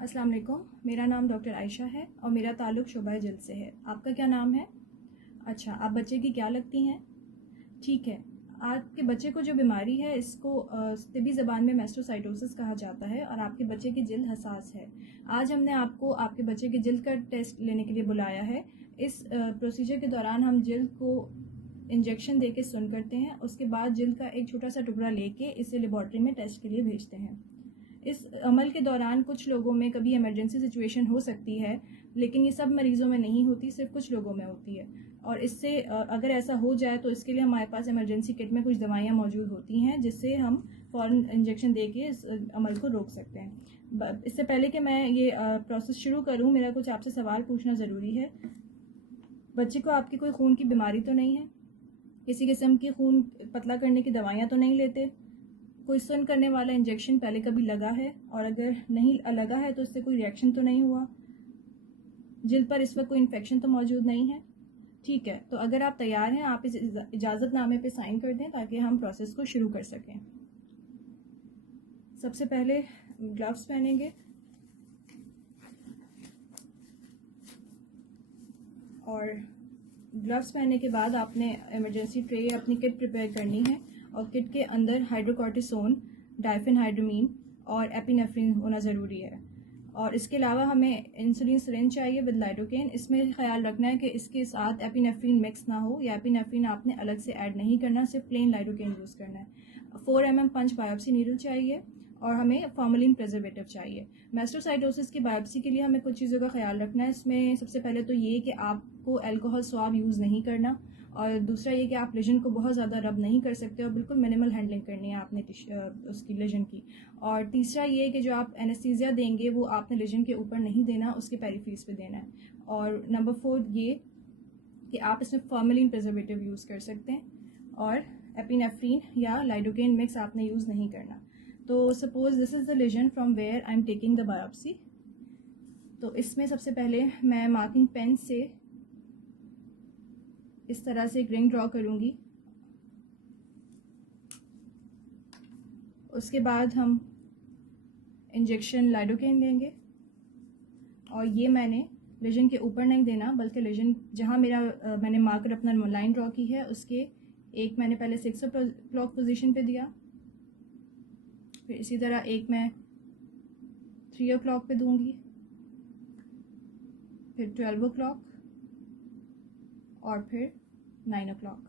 अस्सलाम वालेकुम। मेरा नाम डॉक्टर आयशा है और मेरा ताल्लुक़ शोबा जल्द से है। आपका क्या नाम है? अच्छा, आप बच्चे की क्या लगती हैं? ठीक है। आपके बच्चे को जो बीमारी है इसको तिब्बी ज़बान में मैस्टोसाइटोसिस कहा जाता है और आपके बच्चे की जिल्द हसास है। आज हमने आपको आपके बच्चे की जिल्द का टेस्ट लेने के लिए बुलाया है। इस प्रोसीजर के दौरान हम जिल्द को इंजेक्शन दे के सुन करते हैं। उसके बाद जिल्द का एक छोटा सा टुकड़ा लेके इसे लेबॉर्ट्री में टेस्ट के लिए भेजते हैं। इस अमल के दौरान कुछ लोगों में कभी इमरजेंसी सिचुएशन हो सकती है, लेकिन ये सब मरीज़ों में नहीं होती, सिर्फ कुछ लोगों में होती है। और इससे अगर ऐसा हो जाए तो इसके लिए हमारे पास इमरजेंसी किट में कुछ दवाइयाँ मौजूद होती हैं जिससे हम फ़ौरन इंजेक्शन दे के इस अमल को रोक सकते हैं। इससे पहले कि मैं ये प्रोसेस शुरू करूँ, मेरा कुछ आपसे सवाल पूछना ज़रूरी है। बच्चे को आपकी कोई खून की बीमारी तो नहीं है? किसी किस्म की खून पतला करने की दवाइयाँ तो नहीं लेते? कोई सुन्न करने वाला इंजेक्शन पहले कभी लगा है? और अगर नहीं लगा है तो इससे कोई रिएक्शन तो नहीं हुआ? जिल्द पर इस वक्त कोई इन्फेक्शन तो मौजूद नहीं है? ठीक है, तो अगर आप तैयार हैं आप इस इजाज़तनामे पे साइन कर दें ताकि हम प्रोसेस को शुरू कर सकें। सबसे पहले ग्लव्स पहनेंगे और ग्लव्स पहनने के बाद आपने इमरजेंसी ट्रे अपनी किट प्रिपेयर करनी है और किट के अंदर हाइड्रोकॉर्टिसोन, डाइफेनहाइड्रामीन और एपिनेफ्रिन होना ज़रूरी है। और इसके अलावा हमें इंसुलिन सिरिंज चाहिए विद लाइडोकेन। इसमें ख्याल रखना है कि इसके साथ एपिनेफ्रिन मिक्स ना हो या एपिनेफ्रिन आपने अलग से ऐड नहीं करना, सिर्फ प्लेन लाइडोकेन यूज़ करना है। 4 mm पंच बायोप्सी नीडल चाहिए और हमें फॉर्मेलिन प्रिजर्वेटिव चाहिए। मैस्टोसाइटोसिस की बायोप्सी के लिए हमें कुछ चीज़ों का ख्याल रखना है। इसमें सबसे पहले तो ये कि आपको अल्कोहल स्वाब यूज़ नहीं करना और दूसरा ये कि आप लेजन को बहुत ज़्यादा रब नहीं कर सकते और बिल्कुल मिनिमल हैंडलिंग करनी है आपने उसकी लेजन की। और तीसरा ये कि जो आप एनेस्थीसिया देंगे वो आपने लेजन के ऊपर नहीं देना, उसके पेरिफेरल्स पे देना है। और नंबर 4 ये कि आप इसमें फॉर्मेलिन प्रिजर्वेटिव यूज़ कर सकते हैं और एपिनेफ्रिन या लाइडोकेन मिक्स आपने यूज़ नहीं करना। तो suppose this is the lesion from where I am taking the biopsy. तो इसमें सबसे पहले मैं मार्किंग पेन से इस तरह से एक रिंग ड्रॉ करूँगी। उसके बाद हम इंजेक्शन लाइडोकेन देंगे और ये मैंने लेजन के ऊपर नहीं देना बल्कि लेजन जहाँ मैंने मार्कर अपना लाइन ड्रॉ की है उसके एक मैंने पहले 6 o'clock पोजीशन पे दिया, फिर इसी तरह एक मैं 3 o'clock पे दूंगी, फिर 12 o'clock और फिर 9 o'clock।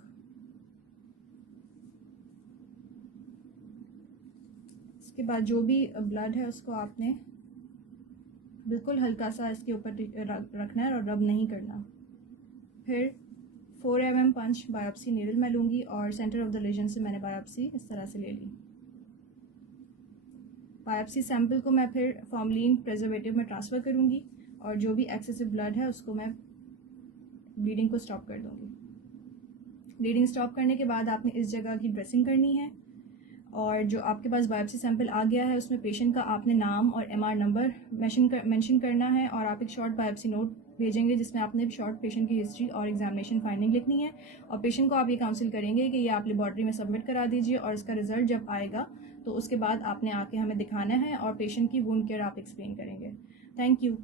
इसके बाद जो भी ब्लड है उसको आपने बिल्कुल हल्का सा इसके ऊपर रखना है और रब नहीं करना। फिर 4 mm पंच बायोप्सी नीडल मैं लूँगी और सेंटर ऑफ द लेजन से मैंने बायोप्सी इस तरह से ले ली। बायोप्सी सैंपल को मैं फिर फॉर्मलिन प्रिजर्वेटिव में ट्रांसफ़र करूँगी और जो भी एक्सेसिव ब्लड है उसको मैं ब्लीडिंग को स्टॉप कर दूँगी। ब्लीडिंग स्टॉप करने के बाद आपने इस जगह की ड्रेसिंग करनी है और जो आपके पास बायोप्सी सैंपल आ गया है उसमें पेशेंट का आपने नाम और MR नंबर मेंशन करना है और आप एक शॉर्ट बायोप्सी नोट भेजेंगे जिसमें आपने शॉर्ट पेशेंट की हिस्ट्री और एग्जामिनेशन फाइंडिंग लिखनी है और पेशेंट को आप ये काउंसिल करेंगे कि ये आप लेबॉर्ट्री में सबमिट करा दीजिए और इसका रिजल्ट जब आएगा तो उसके बाद आपने आके हमें दिखाना है और पेशेंट की वुंड केयर आप एक्सप्लेन करेंगे। Thank you.